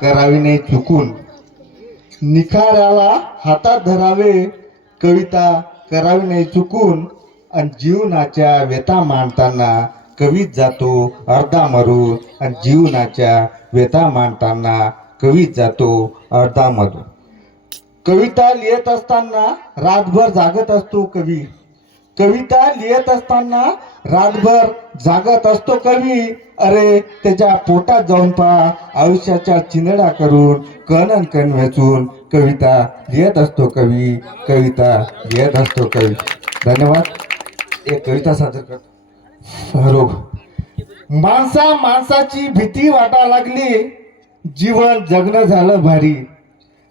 करावी नाही चुकून, निखाऱ्याला हातात धरावे, कविता करावी नाही चुकून, आणि जीवनाच्या व्यथा मांडताना कवीच जातो अर्धा मरून, आणि जीवनाच्या व्यथा मांडताना कवीच जातो अर्धा मरून. कविता लिहित असताना रातभर जागत असतो कवी, कविता लिहित असताना रातभर जागत असतो कवी. अरे त्याच्या पोटात जाऊन पहा, आयुष्याच्या चिंधड्या करून कण कण वेचून कविता लिहित असतो कवी, कविता लिहित असतो कवी. धन्यवाद. एक कविता सादर करतो. हॅलो. माणसाची भीती वाटा लागली, जीवन जगणं झालं भारी.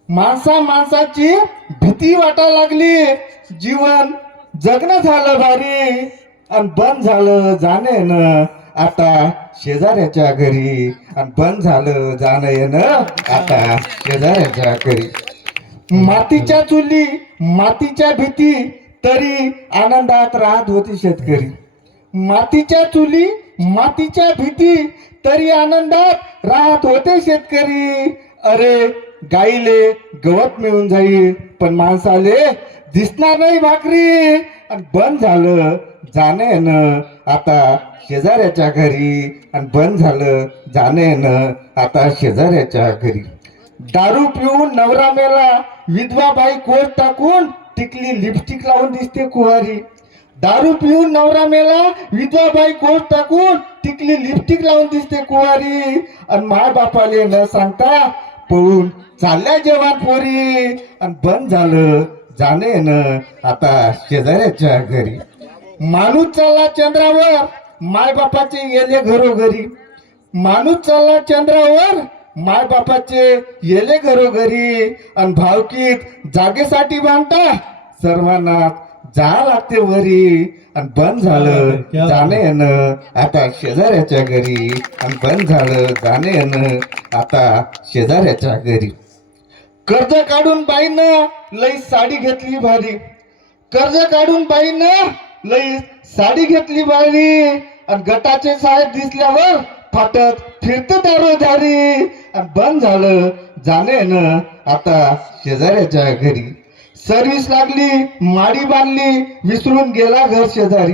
माणसाची भीती वाटा लागली, जीवन जगणं झालं भारी. आणि बंद झालं जाणं येणं आता शेजाऱ्याच्या घरी, आणि बंद झालं जाणं येणं आता शेजाऱ्याच्या घरी. मातीच्या चुली मातीच्या भीती, तरी आनंदात राहत होती शेतकरी. मातीच्या चुली मातीच्या भीती, तरी आनंदात राहत होते शेतकरी. अरे गाईले गवत मिळून जाईल, पण माणसाले दिसणार नाही भाकरी. आणि बंद झालं जाणं येणं आता शेजाऱ्याच्या घरी, आणि बंद झालं जाणं येणं आता शेजाऱ्याच्या घरी. दारू पिऊन नवरा मेला, विधवा बाई कोट टाकून टिकली लिपस्टिक लावून दिसते कुवारी. दारू पिऊन नवरा मेला, विधवा बाई कोट टाकून टिकली लिपस्टिक लावून दिसते कुवारी. आणि माय बापाले न सांगता पळून चालल्या जेवण पोरी. आणि बंद झालं जाणं येणं आता शेजाऱ्याच्या घरी. माणूस चालला चंद्रावर, माय बापाचे येले घरोघरी. माणूस चालला चंद्रावर, माय बापाचे येले घरोघरी. आणि भावकीत जागेसाठी बांधता सर्वांना जा लागते वरी. आणि बंद झालं जाणं येणं आता शेजाऱ्याच्या घरी, आणि बंद झालं जाणं येणं आता शेजाऱ्याच्या घरी. कर्ज काढून बाईनं लई साडी घेतली भारी, कर्ज काढून बाईनं लई साडी घेतली भारी. आणि गटाचे साहेब दिसल्यावर फाटत फिरत दारोदारी. आणि बंद झालं जाणं येणं आता शेजाऱ्याच्या घरी. सर्विस लागली माडी बांधली, विसरून गेला घर शेजारी.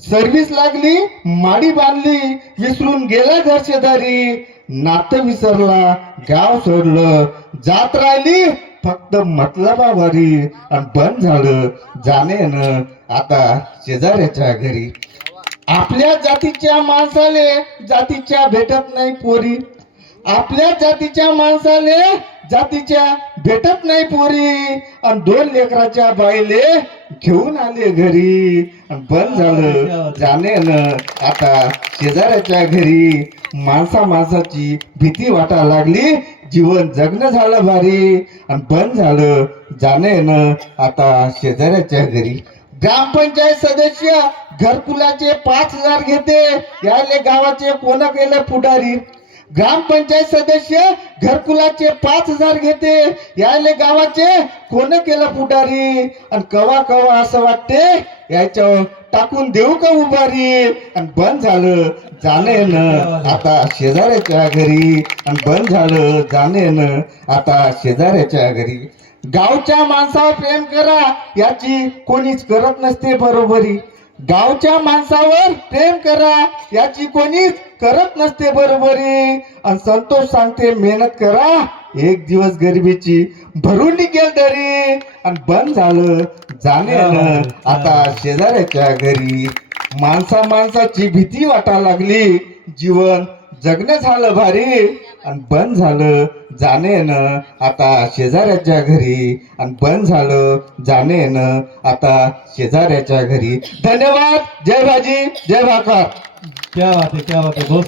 सर्विस लागली माडी बांधली, विसरून गेला घर शेजारी. नातं विसरला गाव सोडलं, जात राहिली फक्त मतलबावारी. आणि बंद झालं जाणं येणं आता शेजाऱ्याच्या घरी. आपल्या जातीच्या माणसाले जातीच्या भेटत नाही पोरी, आपल्या जातीच्या माणसाले जातीच्या भेटत नाही पोरी. आणि 2 लेकराच्या बाईले घेऊन आले घरी. आणि बंद झालं जाणं येणं आता शेजाऱ्याच्या घरी. माणसाची भीती वाटा लागली, जीवन जगणं झालं भारी. आणि बंद झालं जाणं येणं आता शेजाऱ्याच्या घरी. ग्रामपंचायत सदस्य घरकुलाचे 5,000 घेते, याले गावाचे कोण केलं पुढारी. ग्रामपंचायत सदस्य घरकुलाचे 5,000 घेते, याले गावाचे कोण केलं पुढारी. आणि कवा कवा असं वाटते याच्यावर टाकून देऊ का उभारी. आणि बंद झालं जाणं येणं आता शेजाऱ्याच्या घरी. आणि बंद झालं जाणं येणं आता शेजाऱ्याच्या घरी. गावच्या माणसावर प्रेम करा, याची कोणीच करत नसते बरोबरी. गावच्या माणसावर प्रेम करा, याची कोणीच करत नसते बरोबरी. आणि संतोष सांगते मेहनत करा, एक दिवस गरिबीची भरून निघेल तरी. आणि बंद झालं जाणं येणं आता शेजाऱ्याच्या घरी. माणसाची भीती वाटा लागली, जीवन जगणं झालं भारी. आणि बंद झालं जाणं येणं आता शेजाऱ्याच्या घरी. आणि बंद झालं जाणं येणं आता शेजाऱ्याच्या घरी. धन्यवाद. जय भाजी जय भाकर. क्या बात है, क्या बात है. बहुत